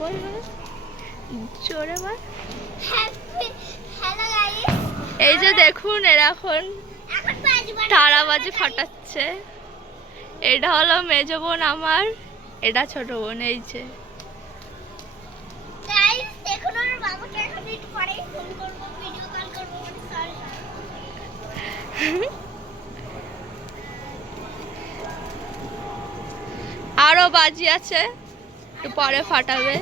বল জোরে বল। এই যে দেখুন এরা এখন তারাবাজি ফাটাচ্ছে। এটা হলো মেজো বোন আমার, এটা ছোট বোন। এই যে আরো বাজি আছে, একটু পরে ফাটাবে।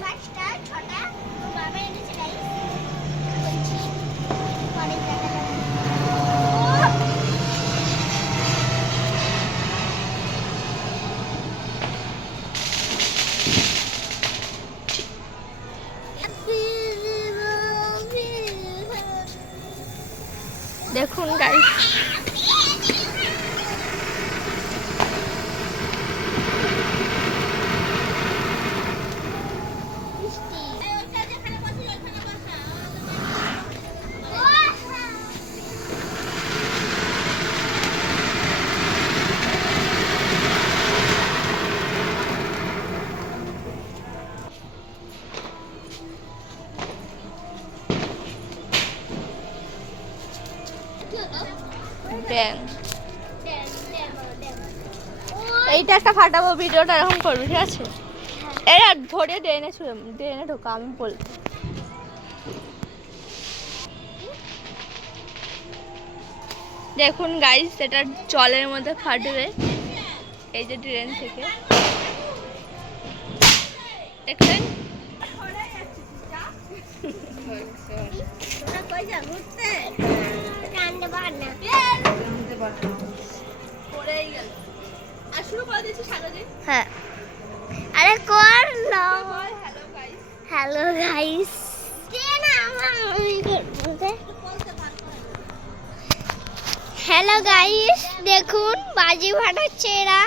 দেখুন গাইস, এইটা একটা ফাটাবো, ভিডিওটা এরকম করবি, ঠিক আছে? এরা ধরে ড্রেনে ছুঁড়ে, ড্রেনে ঢোকা আমি বলবো। দেখুন গাইস, এটা জলের মধ্যে ফাটবে, এই যে ড্রেন থেকে দেখলেন। হ্যাঁ, আরে কর হ্যালো গাইস। হ্যালো গাইস, দেখুন বাজি ফাটাচ্ছে এরা।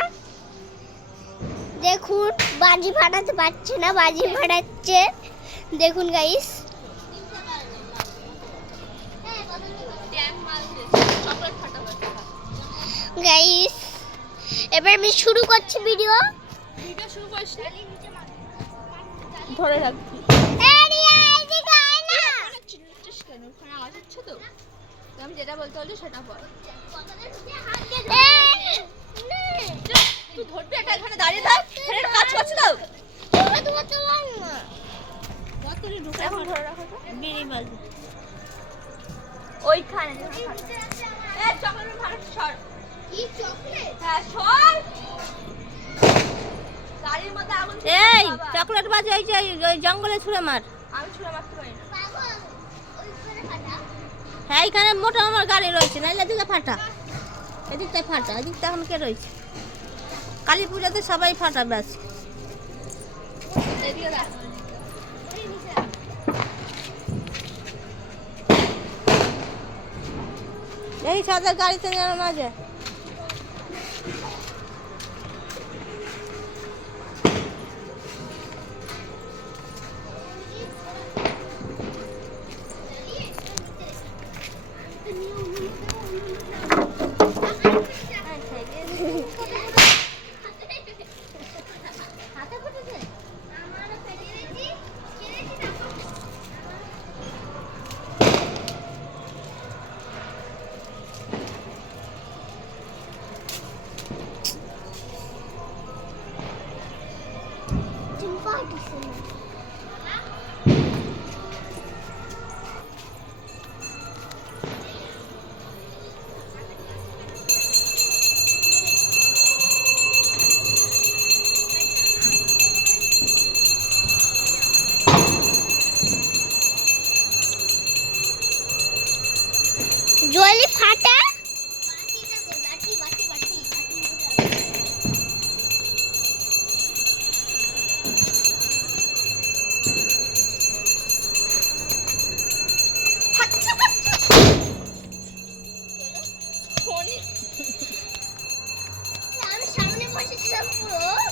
দেখুন বাজি ফাটাতে পারছে না, বাজি ফাটাচ্ছে। দেখুন গাইস, গাইস এবার আমি শুরু করছি ভিডিও শুরু করছি। ধরে রাখছি, আমি যেটা বলতে বলি সেটা বল। তুই ধরবি একটা, এখানে দাঁড়িয়ে থাক, কাজ করছি দাও। এখন ধরে রাখো তো, বিড়ি বাজি ওইখানে। চকলেট ভালো সর, কি চকলেট? হ্যাঁ সর, গাড়ির মধ্যে আগুন। এই চকলেট বাজি ওই জঙ্গলে ছুঁড়ে মার। আমি ছুঁড়ে মারতে পারি না। হ্যাঁ এখানে মোটা আমার গাড়ি রয়েছে, নাইলে এদিকে ফাটা, এদিকটাই ফাটা, এদিকটা এখন কে রয়েছে? কালী পূজাতে সবাই ফাটা ব্যাস। এই সাদা গাড়িতে যেন না যায়। জলে ফাটা